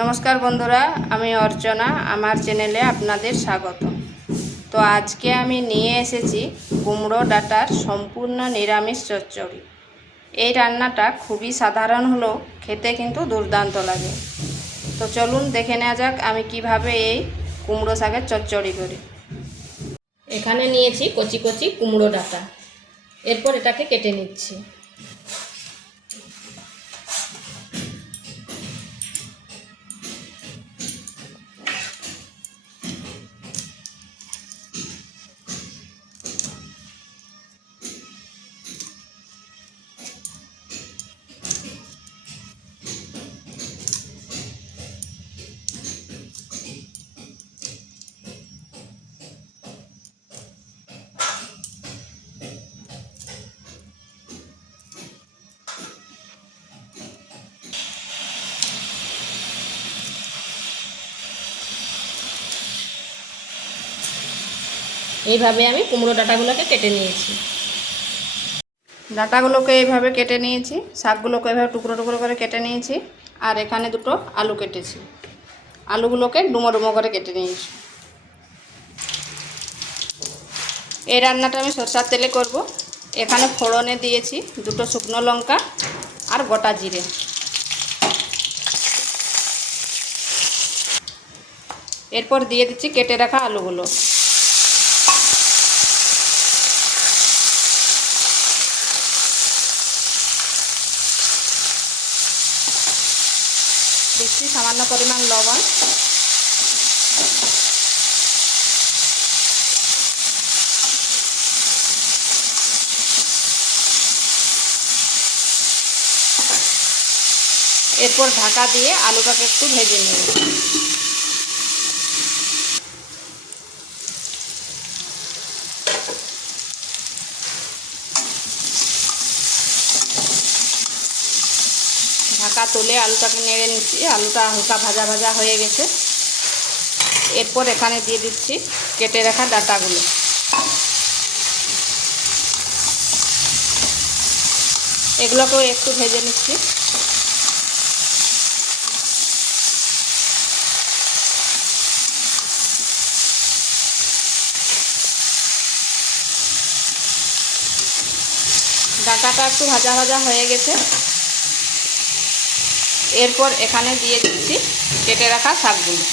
নমস্কার বন্ধুরা, আমি অর্চনা, আমার চ্যানেলে আপনাদের স্বাগত। তো আজকে আমি নিয়ে এসেছি কুমড়ো ডাটার সম্পূর্ণ নিরামিষ চচ্চড়ি। এই রান্নাটা খুবই সাধারণ হলেও খেতে কিন্তু দুর্দান্ত লাগে। তো চলুন দেখে নেওয়া যাক আমি কীভাবে এই কুমড়ো শাকের চচ্চড়ি করি। এখানে নিয়েছি কচি কচি কুমড়ো ডাটা। এরপর এটাকে কেটে নিচ্ছি। এইভাবে আমি কুমড়ো ডাঁটাগুলোকে কেটে নিয়েছি। ডাঁটাগুলোকে এইভাবে কেটে নিয়েছি, শাকগুলোকে এইভাবে টুকরো টুকরো করে কেটে নিয়েছি, আর এখানে দুটো আলু কেটেছি। আলুগুলোকে ডুমো ডুমো করে কেটে নিয়েছি। এই রান্নাটা আমি সরষার তেলে করব। এখানে ফোড়নে দিয়েছি দুটো শুকনো লঙ্কা আর গোটা জিরে। এরপর দিয়ে দিচ্ছি কেটে রাখা আলুগুলো। দিচ্ছি সামান্য পরিমাণ লবণ। এরপর ঢাকা দিয়ে আলুটাকে একটু ভেজে নেব ঢাকা তুলে আলুটাকে নেড়ে নিচ্ছি। আলুটা হালকা ভাজা ভাজা হয়ে গেছে। এরপর এখানে দিয়ে দিচ্ছি কেটে রাখা ডাটাগুলো। এগুলোকেও একটু ভেজে নিচ্ছি। ডাটাটা একটু ভাজা ভাজা হয়ে গেছে। এরপর এখানে দিয়ে দিচ্ছি কেটে রাখা শাকগুলো।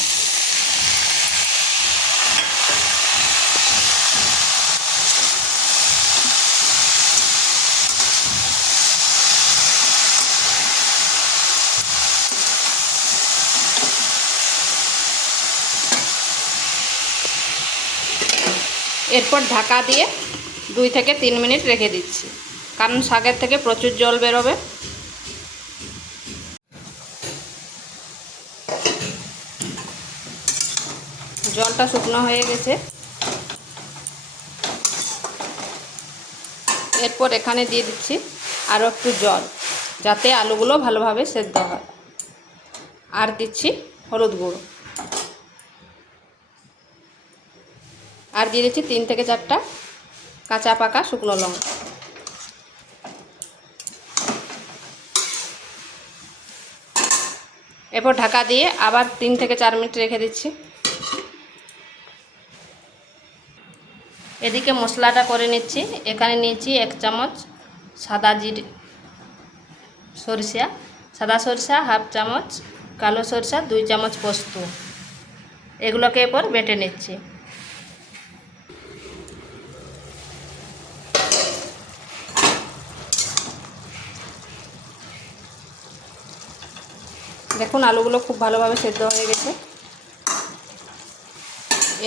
এরপর ঢাকা দিয়ে দুই থেকে তিন মিনিট রেখে দিচ্ছি। কারণ শাকের থেকে প্রচুর জল বেরোবে। জলটা শুকনো হয়ে গেছে। এরপর এখানে দিয়ে দিচ্ছি আরও একটু জল, যাতে আলুগুলো ভালোভাবে সেদ্ধ হয়। আর দিচ্ছি হলুদ গুঁড়ো। আর দিয়ে দিচ্ছি তিন থেকে চারটা কাঁচা পাকা শুকনো লঙ্কা। এরপর ঢাকা দিয়ে আবার তিন থেকে চার মিনিট রেখে দিচ্ছি। এদিকে মশলাটা করে নিচ্ছি। এখানে নিয়েছি এক চামচ সাদা জিরে সরিষা। সাদা সরিষা হাফ চামচ, কালো সরিষা দুই চামচ পোস্ত। এগুলোকে এরপর বেটে নিচ্ছি। দেখুন, আলুগুলো খুব ভালোভাবে সেদ্ধ হয়ে গেছে।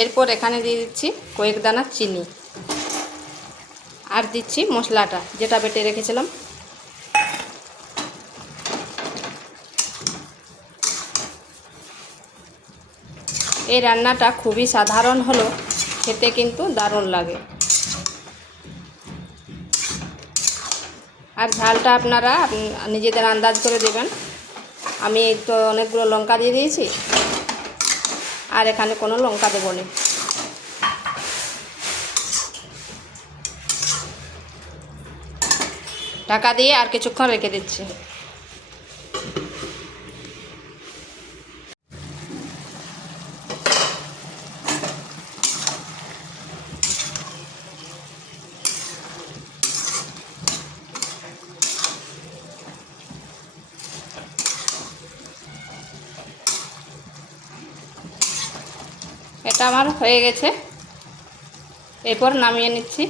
এরপর এখানে দিয়ে দিচ্ছি কয়েক দানা চিনি। আর দিচ্ছি মশলাটা, যেটা বেটে রেখেছিলাম। এই রান্নাটা খুবই সাধারণ হলো, খেতে কিন্তু দারুণ লাগে। আর ঝালটা আপনারা নিজেদের আন্দাজ করে দেবেন। আমি তো অনেকগুলো লঙ্কা দিয়ে দিয়েছি। আর এখানে কোনো লঙ্কা দেবো না। ঢাকা দিয়ে আর কিছুক্ষণ রেখে দিচ্ছি। এটা আমার হয়ে গেছে। এরপর নামিয়ে নিচ্ছি।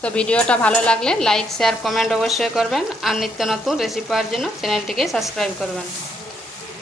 তো ভিডিওটা ভালো লাগলে লাইক, শেয়ার, কমেন্ট অবশ্যই করবেন। আর নিত্য নতুন রেসিপি পাওয়ার জন্য চ্যানেলটিকে সাবস্ক্রাইব করবেন।